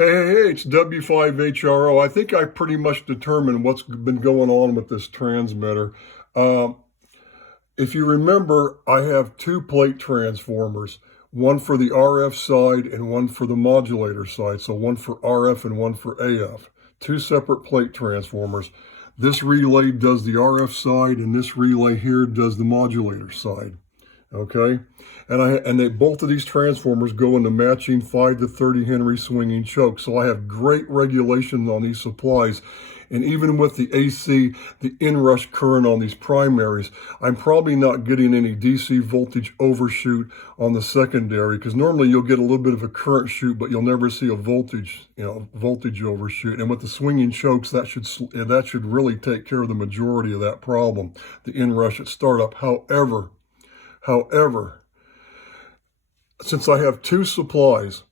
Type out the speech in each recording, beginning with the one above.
Hey, it's W5HRO. I think I pretty much determined what's been going on with this transmitter. Um, if you remember, I have two plate transformers, one for the RF side and one for the modulator side. So one for RF and one for AF. Two separate plate transformers. This relay does the RF side and this relay here does the modulator side. Okay, and they both of these transformers go into matching 5 to 30 Henry swinging chokes. So I have great regulation on these supplies. And even with the AC, the inrush current on these primaries, I'm probably not getting any DC voltage overshoot on the secondary, because normally you'll get a little bit of a current shoot, but you'll never see a voltage overshoot. And with the swinging chokes, that should really take care of the majority of that problem, the inrush at startup. However, since I have two supplies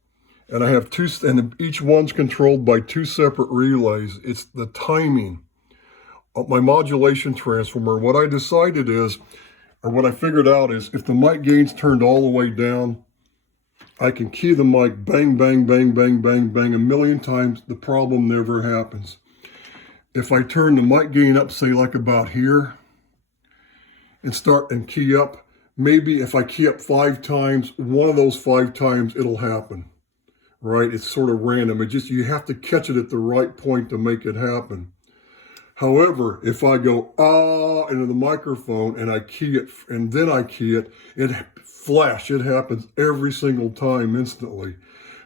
and each one's controlled by two separate relays, it's the timing of my modulation transformer. What I decided is, or what I figured out is, if the mic gain's turned all the way down, I can key the mic bang, bang, bang, bang, bang, bang a million times. The problem never happens. If I turn the mic gain up, say like about here, and start and key up, maybe if I key up 5 times, one of those 5 times it'll happen, right? It's sort of random. You have to catch it at the right point to make it happen. However, if I go into the microphone and I key it and then I key it, it happens every single time instantly.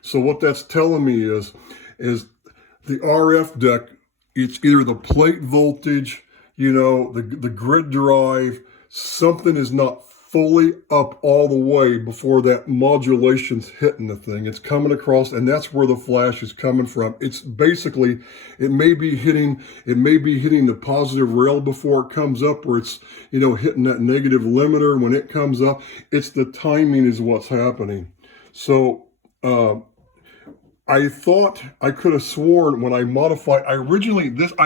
So what that's telling me is the RF deck, it's either the plate voltage, the grid drive, something is not fully up all the way before that modulation's hitting the thing. It's coming across, and that's where the flash is coming from. It's basically, it may be hitting the positive rail before it comes up, or it's, hitting that negative limiter when it comes up. It's the timing is what's happening. So, I thought I could have sworn when I modified, I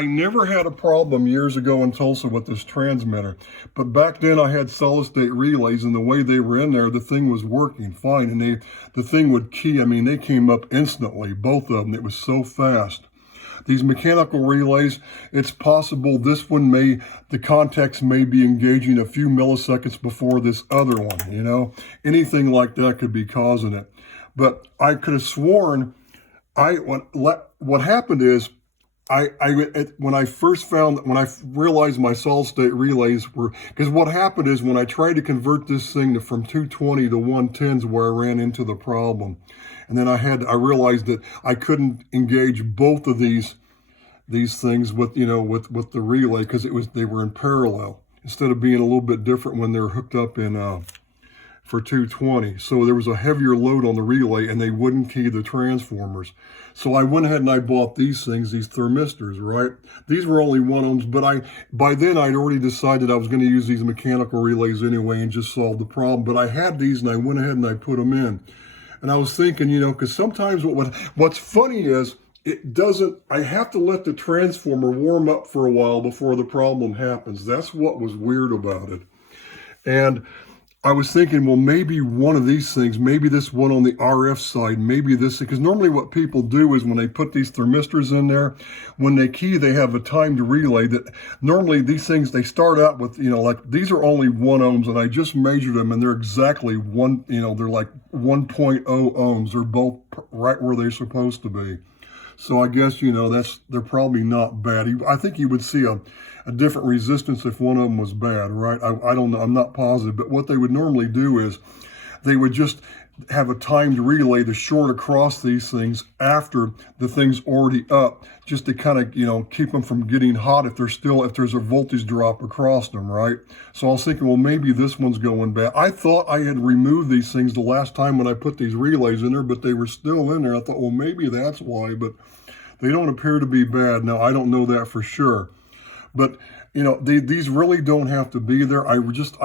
never had a problem years ago in Tulsa with this transmitter, but back then I had solid state relays, and the way they were in there, the thing was working fine, and the thing would key. They came up instantly, both of them. It was so fast. These mechanical relays, it's possible this one the contacts may be engaging a few milliseconds before this other one, anything like that could be causing it. But I could have sworn what happened is, when I realized my solid state relays were, because what happened is when I tried to convert this thing from 220 to 110s, where I ran into the problem, and then I realized that I couldn't engage both of these things with the relay, because they were in parallel instead of being a little bit different when they're hooked up in for 220. So there was a heavier load on the relay, and they wouldn't key the transformers. So I went ahead and I bought these thermistors, right? These were only 1 ohms, but by then I'd already decided I was going to use these mechanical relays anyway and just solve the problem. But I had these, and I went ahead and I put them in. And I was thinking, because sometimes what's funny is, I have to let the transformer warm up for a while before the problem happens. That's what was weird about it. And I was thinking, well, maybe one of these things, maybe this one on the RF side, maybe this, because normally what people do is when they put these thermistors in there, when they key, they have a timed relay that normally these things, they start out with, like these are only 1 ohms, and I just measured them, and they're exactly they're like 1.0 ohms. They're both right where they're supposed to be. So I guess, they're probably not bad. I think you would see a different resistance if one of them was bad, right? I don't know, I'm not positive, but what they would normally do is they would just have a timed relay to short across these things after the thing's already up, just to kind of, keep them from getting hot if there's a voltage drop across them, right? So I was thinking, well, maybe this one's going bad. I thought I had removed these things the last time when I put these relays in there, but they were still in there. I thought, well, maybe that's why, but they don't appear to be bad. Now, I don't know that for sure. But, these really don't have to be there. I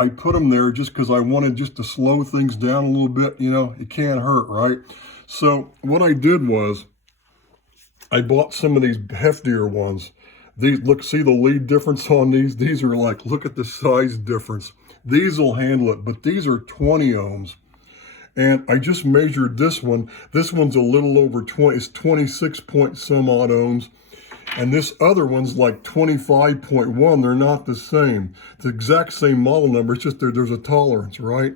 put them there just because I wanted just to slow things down a little bit. It can't hurt, right? So what I did was I bought some of these heftier ones. See the lead difference on these? These are like, look at the size difference. These will handle it, but these are 20 ohms. And I just measured this one. This one's a little over 20, it's 26 point some odd ohms. And this other one's like 25.1. They're not the same. It's the exact same model number. It's just there's a tolerance, right?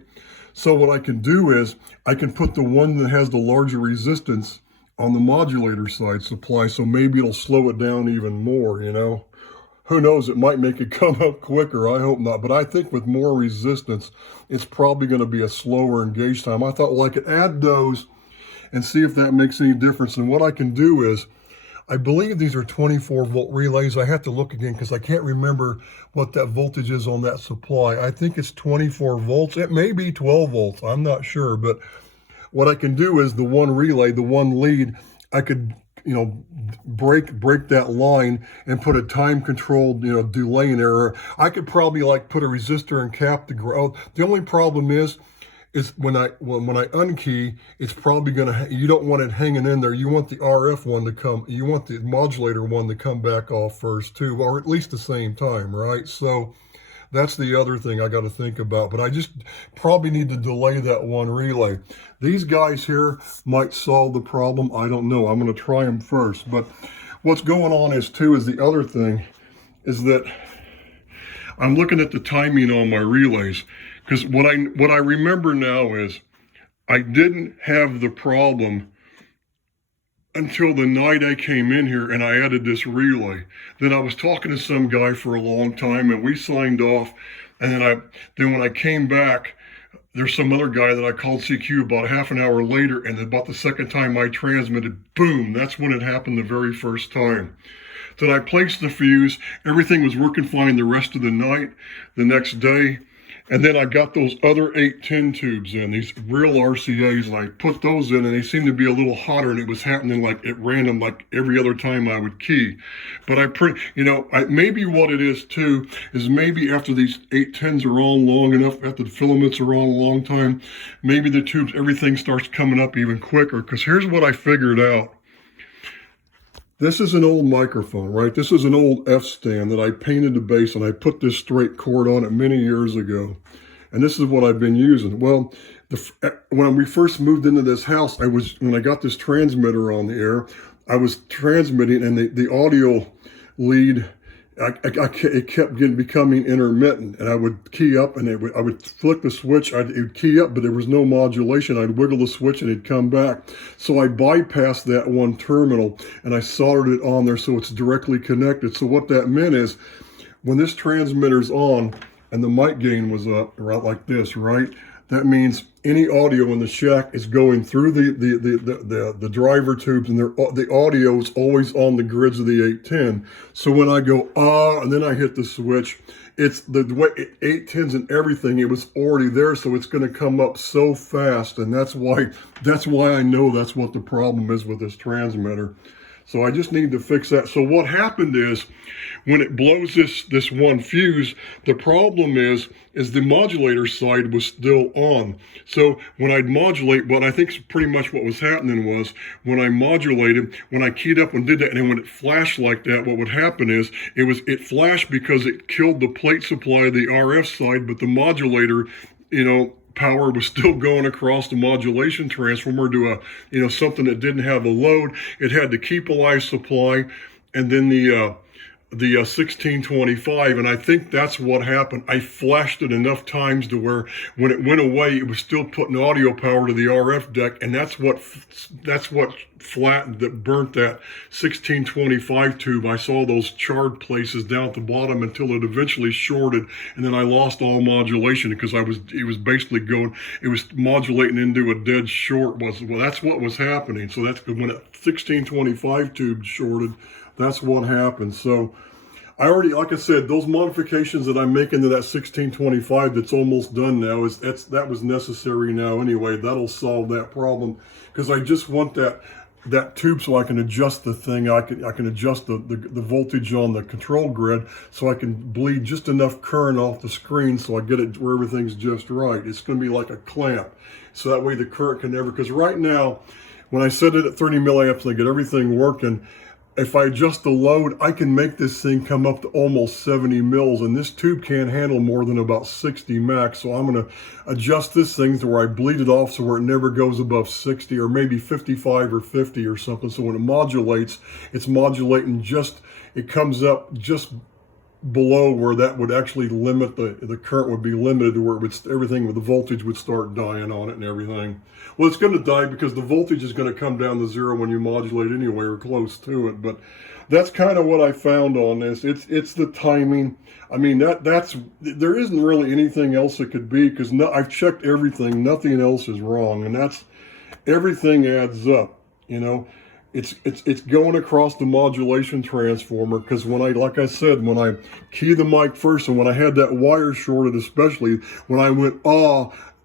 So what I can do is I can put the one that has the larger resistance on the modulator side supply, so maybe it'll slow it down even more, you know? Who knows, it might make it come up quicker, I hope not. But I think with more resistance, it's probably gonna be a slower engage time. I thought, well, I could add those and see if that makes any difference. And what I can do is, I believe these are 24 volt relays. I have to look again because I can't remember what that voltage is on that supply. I think it's 24 volts. It may be 12 volts. I'm not sure. But what I can do is the one relay, the one lead, I could, you know, break that line and put a time controlled, you know, delay in error. I could probably like put a resistor and cap to grow. The only problem is when I unkey, it's probably gonna, you don't want it hanging in there. You want the RF one to come, you want the modulator one to come back off first too, or at least the same time, right? So that's the other thing I got to think about. But I just probably need to delay that one relay. These guys here might solve the problem. I don't know. I'm going to try them first. But what's going on is the other thing is that I'm looking at the timing on my relays. Because what I remember now is I didn't have the problem until the night I came in here and I added this relay. Then I was talking to some guy for a long time and we signed off. And then when I came back, there's some other guy that I called CQ about half an hour later, and about the second time I transmitted, boom, that's when it happened the very first time. Then I placed the fuse, everything was working fine the rest of the night. The next day, and then I got those other 810 tubes in, these real RCAs, and I put those in, and they seemed to be a little hotter, and it was happening like at random, like every other time I would key. But maybe what it is too, is maybe after these 810s are on long enough, after the filaments are on a long time, maybe the tubes, everything starts coming up even quicker. Because here's what I figured out. This is an old microphone, right? This is an old F stand that I painted the base, and I put this straight cord on it many years ago. And this is what I've been using. Well, when we first moved into this house, when I got this transmitter on the air, I was transmitting, and the audio lead, it kept becoming intermittent, and I would key up, and I would flick the switch, it would key up, but there was no modulation. I'd wiggle the switch and it'd come back. So I bypassed that one terminal and I soldered it on there so it's directly connected. So what that meant is when this transmitter's on and the mic gain was up, right like this, right? That means any audio in the shack is going through the driver tubes, and the audio is always on the grids of the 810. So when I go, and then I hit the switch, it's the way 810s and everything, it was already there, so it's going to come up so fast, and that's why I know that's what the problem is with this transmitter. So I just need to fix that. So what happened is, when it blows this one fuse, the problem is the modulator side was still on. So when I'd modulate, what I think is pretty much what was happening was, when I modulated, when I keyed up and did that, and then when it flashed like that, what would happen is, it flashed because it killed the plate supply of the RF side, but the modulator, power was still going across the modulation transformer to something that didn't have a load. It had the keep alive supply, and then the 1625, and I think that's what happened. I flashed it enough times to where when it went away, it was still putting audio power to the RF deck, and that's what flattened, that burnt that 1625 tube. I saw those charred places down at the bottom until it eventually shorted, and then I lost all modulation because it was modulating into a dead short. That's what was happening. So that's when that 1625 tube shorted. That's what happened. So I already, like I said, those modifications that I'm making to that 1625 that's almost done now, that was necessary now anyway. That'll solve that problem, because I just want that tube so I can adjust the thing. I can adjust the voltage on the control grid so I can bleed just enough current off the screen so I get it where everything's just right. It's going to be like a clamp, so that way the current can never, because right now when I set it at 30 milliamps and I get everything working, if I adjust the load, I can make this thing come up to almost 70 mils, and this tube can't handle more than about 60 max. So I'm gonna adjust this thing to where I bleed it off so where it never goes above 60 or maybe 55 or 50 or something. So when it modulates, it's modulating just, it comes up just below where that would actually limit the current would be limited to where it would, everything with the voltage would start dying on it and everything. Well, it's going to die because the voltage is going to come down to zero when you modulate anyway or close to it. But that's kind of what I found on this. It's the timing. I mean, there isn't really anything else it could be, because I've checked everything. Nothing else is wrong, and that's, everything adds up, you know. It's going across the modulation transformer, because when like I said, when I key the mic first, and when I had that wire shorted, especially when I went,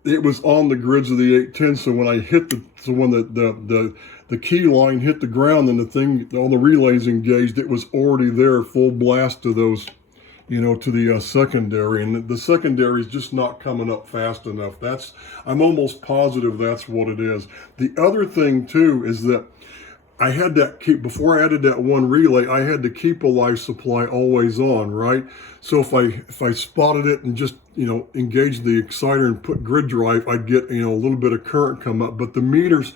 it was on the grids of the 810. So when I hit when the key line hit the ground and the thing, all the relays engaged, it was already there, full blast to those, you know, to the secondary, and the secondary is just not coming up fast enough. I'm almost positive that's what it is. The other thing too is that I had that before I added that one relay, I had to keep a life supply always on, right? So if I spotted it and just, you know, engaged the exciter and put grid drive, I'd get, you know, a little bit of current come up. But the meters,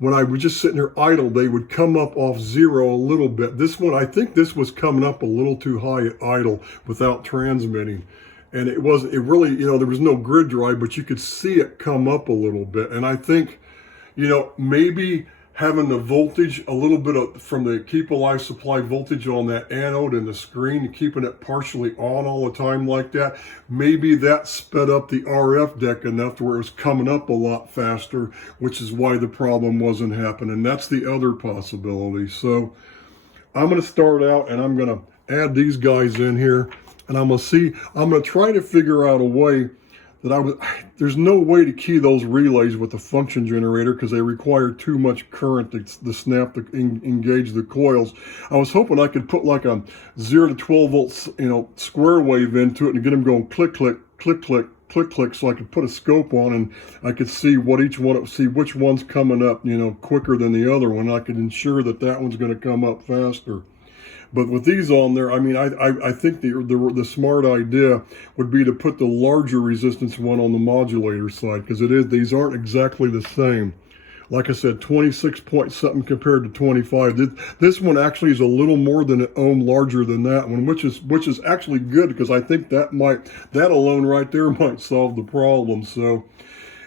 when I was just sitting there idle, they would come up off zero a little bit. This one, I think this was coming up a little too high at idle without transmitting. And it really, you know, there was no grid drive, but you could see it come up a little bit. And I think, you know, maybe having the voltage a little bit from the keep alive supply voltage on that anode and the screen, keeping it partially on all the time like that, maybe that sped up the RF deck enough to where it was coming up a lot faster, which is why the problem wasn't happening. That's the other possibility. So I'm going to start out and I'm going to add these guys in here, and I'm going to try to figure out a way that there's no way to key those relays with the function generator because they require too much current to snap to engage the coils. I was hoping I could put like a 0 to 12 volts, you know, square wave into it and get them going click, click, click, click, click, click, so I could put a scope on and I could see see which one's coming up, you know, quicker than the other one. I could ensure that one's going to come up faster. But with these on there, I mean, I think the smart idea would be to put the larger resistance one on the modulator side, because these aren't exactly the same. Like I said, 26 point something compared to 25. This one actually is a little more than an ohm larger than that one, which is actually good, because I think that alone right there might solve the problem. So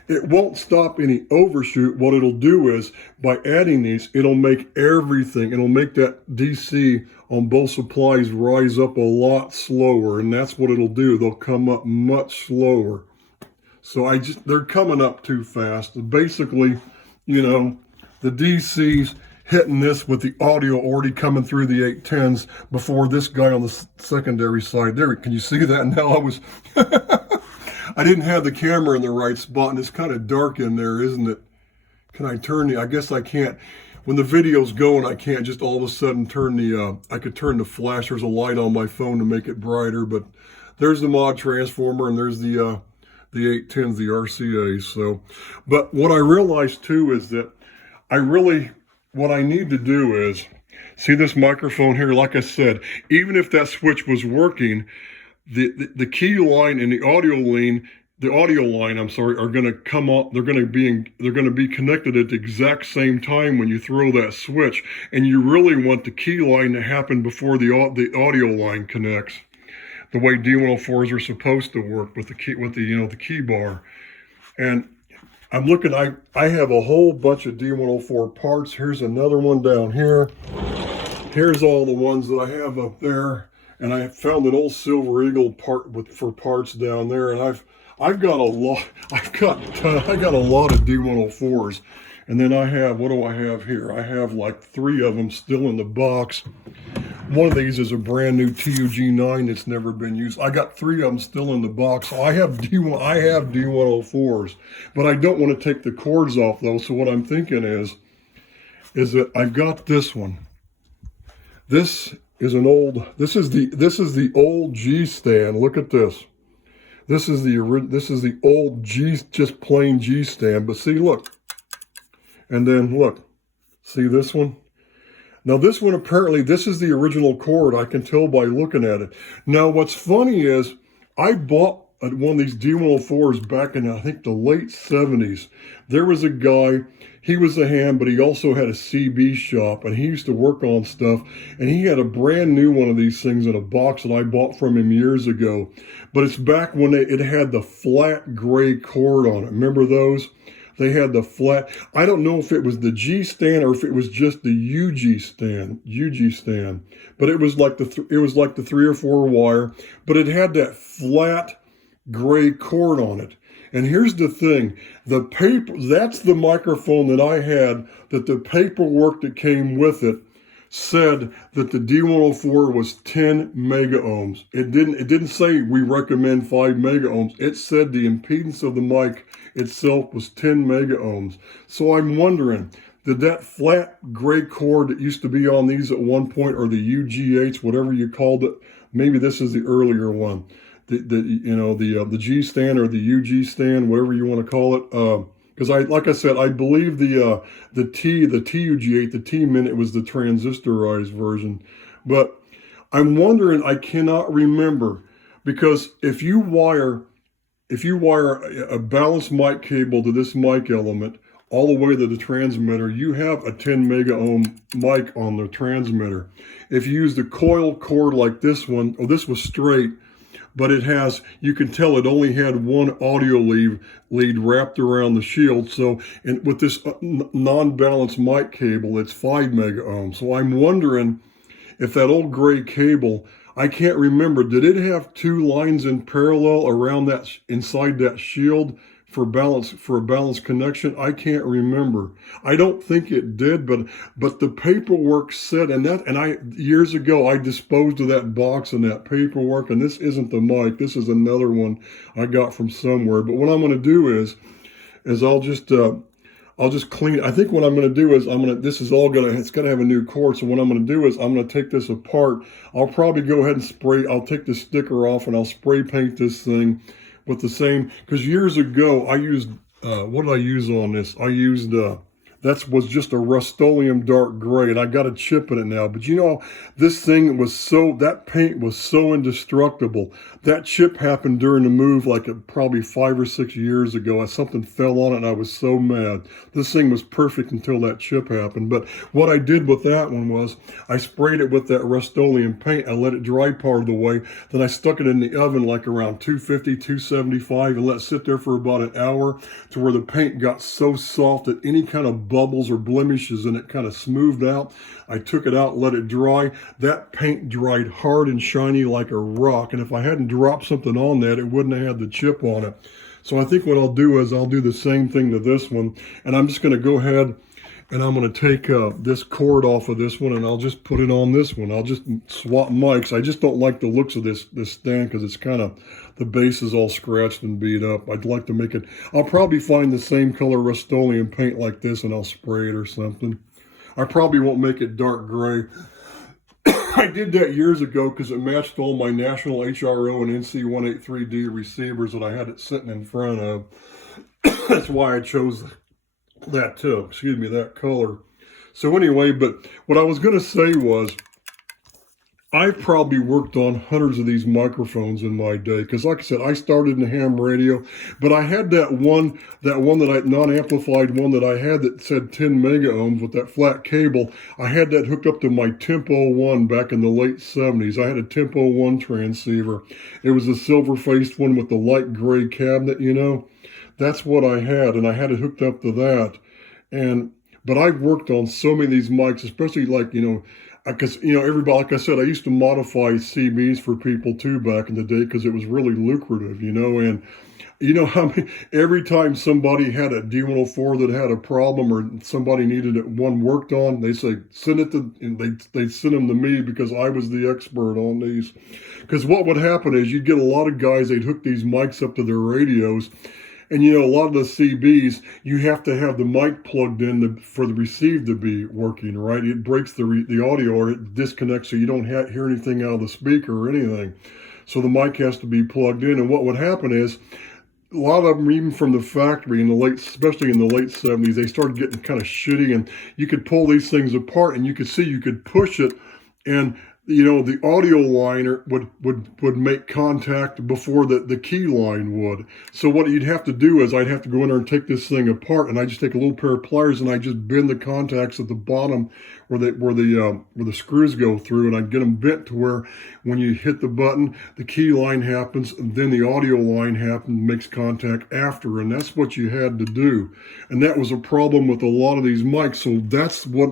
it won't stop any overshoot. What it'll do is, by adding these, it'll make that DC on both supplies rise up a lot slower, and that's what it'll do. They'll come up much slower. So they're coming up too fast. Basically, you know, the DC's hitting this with the audio already coming through the 810s before this guy on the secondary side. There, can you see that now? I didn't have the camera in the right spot, and it's kind of dark in there, isn't it? Can I turn I guess I can't. When the video's going, I can't just all of a sudden I could turn the flash. There's a light on my phone to make it brighter, but there's the mod transformer, and there's the 810s, the RCAs. So, but what I realized too is that what I need to do is, see this microphone here, like I said, even if that switch was working, the key line and the audio line, are going to come up. They're going to be connected at the exact same time when you throw that switch, and you really want the key line to happen before the audio line connects, the way D104s are supposed to work with the key bar. And I'm looking. I have a whole bunch of D104 parts. Here's another one down here. Here's all the ones that I have up there. And I found an old Silver Eagle part for parts down there, and I've got a lot. I got a lot of D104s, and then I have, what do I have here? I have like 3 of them still in the box. One of these is a brand new TUG9 that's never been used. I got 3 of them still in the box. So I have D104s, but I don't want to take the cords off though. So what I'm thinking is that I've got this one. This is the old G stand. Look at this. This is the old G, just plain G stand. But see, look, and then look, see this one. Now this one, apparently, this is the original cord. I can tell by looking at it. Now what's funny is I bought one of these D104s back in, I think, the late 70s. There was a guy, he was a ham, but he also had a CB shop, and he used to work on stuff, and he had a brand new one of these things in a box that I bought from him years ago. But it's back when it had the flat gray cord on it. Remember those? They had the flat. I don't know if it was the G stand or if it was just the UG stand. But it was like the 3 or 4 wire, but it had that flat gray cord on it. And here's the thing, the paper, that's the microphone that I had, that the paperwork that came with it said that the D104 was 10 mega ohms. It didn't say we recommend 5 mega ohms. It said the impedance of the mic itself was 10 mega ohms. So I'm wondering, did that flat gray cord that used to be on these at one point, or the UGH, whatever you called it, maybe this is the earlier one, the G stand or the UG stand, whatever you want to call it. Because like I said, I believe the TUG8, the T-Min, it was the transistorized version. But I'm wondering, I cannot remember, because if you wire a balanced mic cable to this mic element all the way to the transmitter, you have a 10 mega ohm mic on the transmitter. If you use the coil cord like this one, this was straight, but it has, you can tell it only had one audio lead wrapped around the shield. So, and with this non-balanced mic cable, it's 5 mega ohms. So I'm wondering if that old gray cable, I can't remember, did it have 2 lines in parallel around that, inside that shield for a balanced connection? I can't remember. I don't think it did, but the paperwork said, years ago I disposed of that box and that paperwork, and this isn't the mic, this is another one I got from somewhere. But what I'm going to do is I'll just clean. I think what I'm going to do is it's going to have a new cord. So what I'm going to do is I'm going to take this apart. I'll probably go ahead and I'll take the sticker off and I'll spray paint this thing with the same, because years ago I used, what did I use on this? I used, that was just a Rust-Oleum dark gray, and I got a chip in it now. But this thing that paint was so indestructible. That chip happened during the move, probably 5 or 6 years ago. Something fell on it and I was so mad. This thing was perfect until that chip happened. But what I did with that one was I sprayed it with that Rust-Oleum paint. I let it dry part of the way. Then I stuck it in the oven around 250, 275 and let it sit there for about an hour, to where the paint got so soft that any kind of bubbles or blemishes in it kind of smoothed out. I took it out, let it dry. That paint dried hard and shiny like a rock. And if I hadn't dropped something on that, it wouldn't have had the chip on it. So I think what I'll do is I'll do the same thing to this one. And I'm just going to go ahead and I'm going to take this cord off of this one, and I'll just put it on this one. I'll just swap mics. I just don't like the looks of this stand, because it's kind of, the base is all scratched and beat up. I'd like to make it, I'll probably find the same color Rust-Oleum paint like this and I'll spray it or something. I probably won't make it dark gray. I did that years ago because it matched all my National HRO and NC183D receivers that I had it sitting in front of. That's why I chose that color. So anyway, but what I was going to say was, I probably worked on hundreds of these microphones in my day, because like I said, I started in ham radio, but I had that one non-amplified one that I had that said 10 mega ohms with that flat cable. I had that hooked up to my Tempo 1 back in the late 70s. I had a Tempo 1 transceiver. It was a silver-faced one with the light gray cabinet, That's what I had, and I had it hooked up to that. But I've worked on so many of these mics, especially because, everybody, like I said, I used to modify CBs for people too back in the day, because it was really lucrative, and every time somebody had a D104 that had a problem, or somebody needed one worked on, they say, send it to, and they'd send them to me, because I was the expert on these. Because what would happen is you'd get a lot of guys, they'd hook these mics up to their radios, and a lot of the CBs, you have to have the mic plugged in for the receive to be working, right? It breaks the audio, or it disconnects, so you don't hear anything out of the speaker or anything. So the mic has to be plugged in. And what would happen is, a lot of them, even from the factory in the late, especially in the late 70s, they started getting kind of shitty, and you could pull these things apart and you could see you could push it, and the audio line would make contact before the key line would. So what you'd have to do is I'd have to go in there and take this thing apart, and I just take a little pair of pliers and I just bend the contacts at the bottom where the screws go through, and I'd get them bent to where when you hit the button, the key line happens, and then the audio line happens, makes contact after, and that's what you had to do. And that was a problem with a lot of these mics. So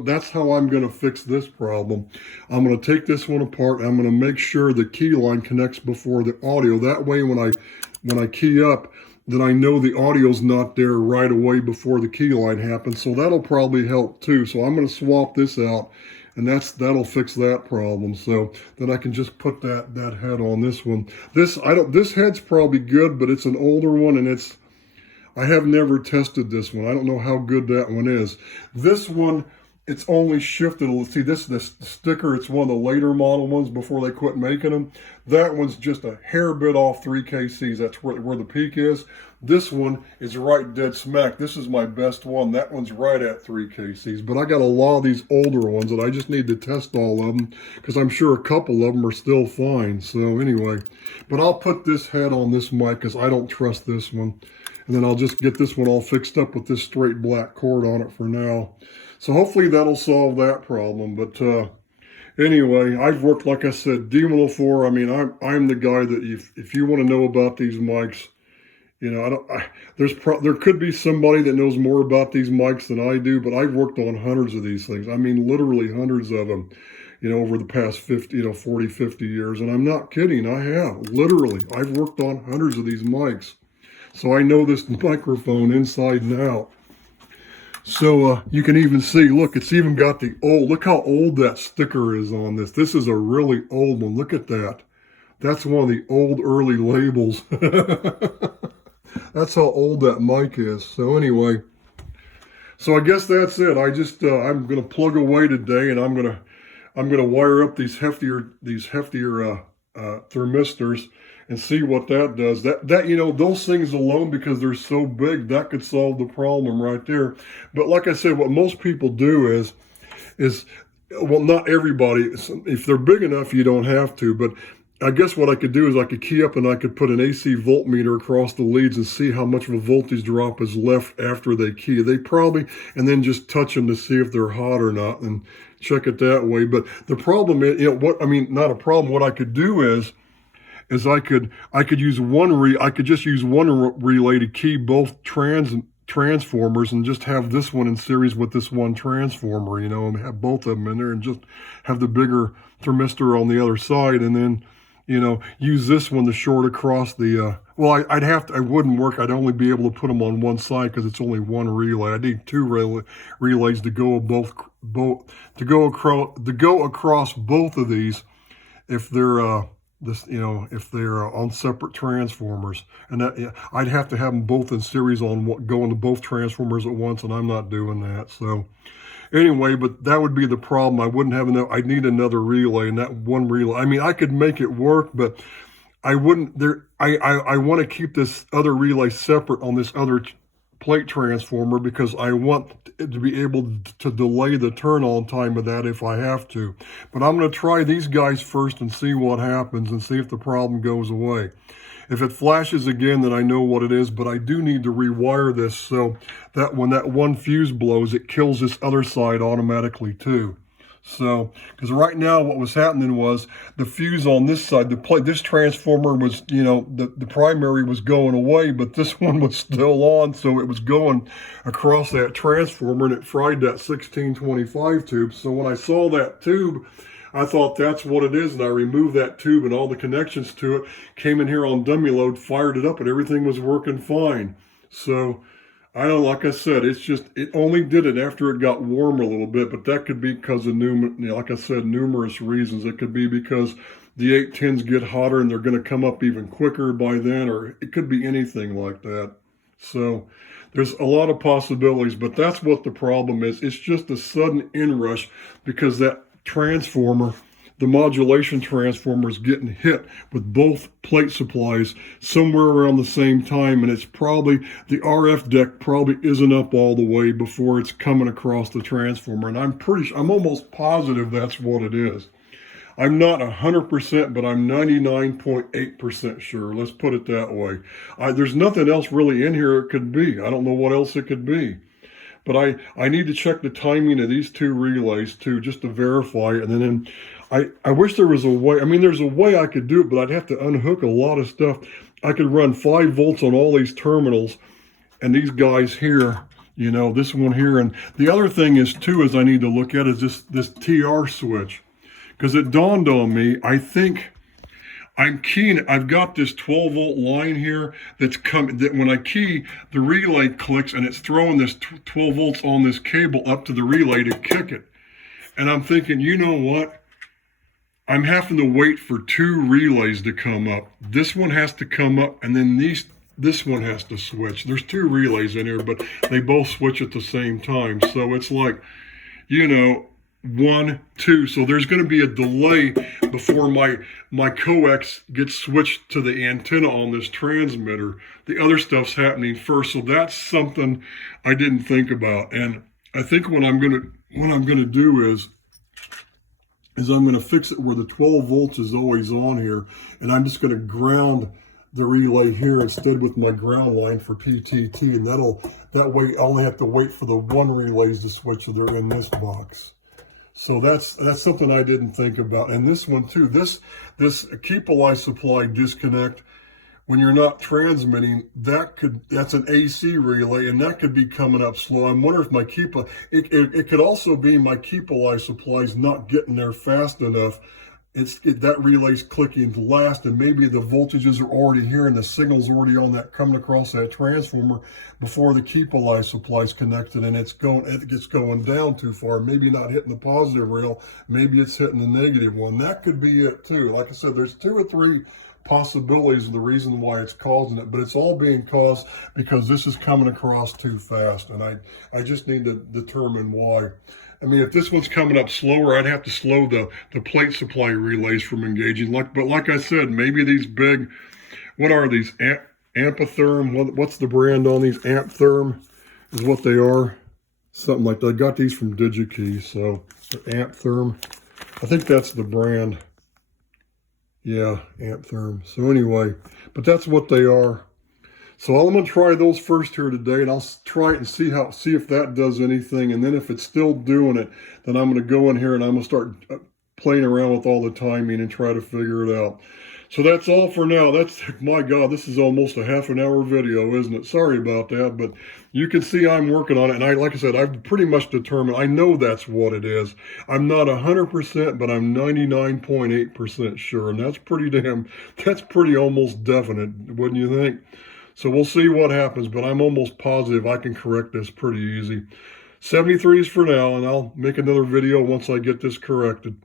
that's how I'm going to fix this problem. I'm going to take this one apart. I'm going to make sure the key line connects before the audio. That way, when I key up, then I know the audio's not there right away before the key line happens. So that'll probably help too. So I'm going to swap this out, and that'll fix that problem. So then I can just put that head on this one. This head's probably good, but it's an older one, and I have never tested this one. I don't know how good that one is. This one, it's only shifted. See, this sticker, it's one of the later model ones before they quit making them. That one's just a hair bit off 3 kcs. That's where the peak is. This one is right dead smack. This is my best one. That one's right at 3 kcs. But I got a lot of these older ones that I just need to test all of them, because I'm sure a couple of them are still fine. So anyway, but I'll put this head on this mic because I don't trust this one. And then I'll just get this one all fixed up with this straight black cord on it for now. So hopefully that'll solve that problem. But anyway, I've worked, like I said, D104. I mean, I'm the guy that if you want to know about these mics, there could be somebody that knows more about these mics than I do, but I've worked on hundreds of these things. I mean, literally hundreds of them, over the past 40, 50 years. And I'm not kidding. I have. Literally, I've worked on hundreds of these mics. So I know this microphone inside and out. So you can even see, look, it's even got look how old that sticker is on this. This is a really old one. Look at that. That's one of the old early labels. That's how old that mic is. So anyway, so I guess that's it. I'm going to plug away today, and I'm going to wire up these heftier thermistors and see what that does. Those things alone, because they're so big, that could solve the problem right there. But like I said, what most people do is well, not everybody. If they're big enough, you don't have to. But I guess what I could do is I could key up and I could put an AC voltmeter across the leads and see how much of a voltage drop is left after they key. And then just touch them to see if they're hot or not, and check it that way. But the problem is, not a problem. What I could do is I could use I could just use one relay to key both transformers, and just have this one in series with this one transformer, and have both of them in there, and just have the bigger thermistor on the other side, and then use this one to short across the I wouldn't work. I'd only be able to put them on one side because it's only one relay. I need two relays to go across both of these if they're if they're on separate transformers. And I'd have to have them both in series going to both transformers at once, and I'm not doing that. So anyway, but that would be the problem. I wouldn't have enough. I'd need another relay, and that one relay, I could make it work, but I wouldn't. I want to keep this other relay separate on this other plate transformer, because I want it to be able to delay the turn on time of that if I have to. But I'm going to try these guys first and see what happens, and see if the problem goes away. If it flashes again, then I know what it is, but I do need to rewire this so that when that one fuse blows, it kills this other side automatically too. So, because right now what was happening was the fuse on this side, this transformer was, the primary was going away, but this one was still on, so it was going across that transformer, and it fried that 1625 tube. So when I saw that tube, I thought that's what it is, and I removed that tube and all the connections to it, came in here on dummy load, fired it up, and everything was working fine. So like I said, it only did it after it got warm a little bit, but that could be because of like I said, numerous reasons. It could be because the 810s get hotter and they're going to come up even quicker by then, or it could be anything like that. So there's a lot of possibilities, but that's what the problem is. It's just a sudden inrush because that transformer, the modulation transformer is getting hit with both plate supplies somewhere around the same time, and it's probably, the RF deck probably isn't up all the way before it's coming across the transformer. And I'm almost positive that's what it is. I'm not 100%, but I'm 99.8% sure. Let's put it that way. There's nothing else really in here it could be. I don't know what else it could be. But I need to check the timing of these two relays too, just to verify it. And then I wish there was a way. I mean, there's a way I could do it, but I'd have to unhook a lot of stuff. I could run 5 volts on all these terminals, and these guys here, you know, this one here. And the other thing is too, is I need to look at is this TR switch. Because it dawned on me, I think I'm keying, I've got this 12 volt line here that's coming, that when I key, the relay clicks and it's throwing this 12 volts on this cable up to the relay to kick it. And I'm thinking, you know what? I'm having to wait for 2 relays to come up. This one has to come up, and then this one has to switch. There's 2 relays in here, but they both switch at the same time. So it's like, you know, 1, 2. So there's going to be a delay before my coax gets switched to the antenna on this transmitter. The other stuff's happening first. So that's something I didn't think about. And I think what I'm going to do is I'm going to fix it where the 12 volts is always on here, and I'm just going to ground the relay here instead with my ground line for PTT, and that way I only have to wait for the 1 relays to switch so they're in this box. So that's something I didn't think about. And this one too, this keep-alive supply disconnect, when you're not transmitting, that's an AC relay, and that could be coming up slow. I'm wondering if my it could also be my keep-alive supply is not getting there fast enough. That relay's clicking last, and maybe the voltages are already here and the signal's already on that coming across that transformer before the keep-alive supply's connected, and it gets going down too far. Maybe not hitting the positive rail, maybe it's hitting the negative one. That could be it too. Like I said, there's 2 or 3 possibilities of the reason why it's causing it, but it's all being caused because this is coming across too fast, and I just need to determine why. I mean, if this one's coming up slower, I'd have to slow the plate supply relays from engaging. But like I said, maybe these big, what are these? Ampatherm? What's the brand on these? Amptherm is what they are. Something like that. I got these from DigiKey, so Amptherm. I think that's the brand. Yeah, Amptherm. So anyway, but that's what they are. So I'm going to try those first here today, and I'll try it and see if that does anything. And then if it's still doing it, then I'm going to go in here and I'm going to start playing around with all the timing and try to figure it out. So that's all for now. My God, this is almost a half-an-hour video, isn't it? Sorry about that, but you can see I'm working on it. And like I said, I've pretty much determined, I know that's what it is. I'm not 100%, but I'm 99.8% sure. And that's pretty almost definite, wouldn't you think? So we'll see what happens, but I'm almost positive I can correct this pretty easy. 73s for now, and I'll make another video once I get this corrected.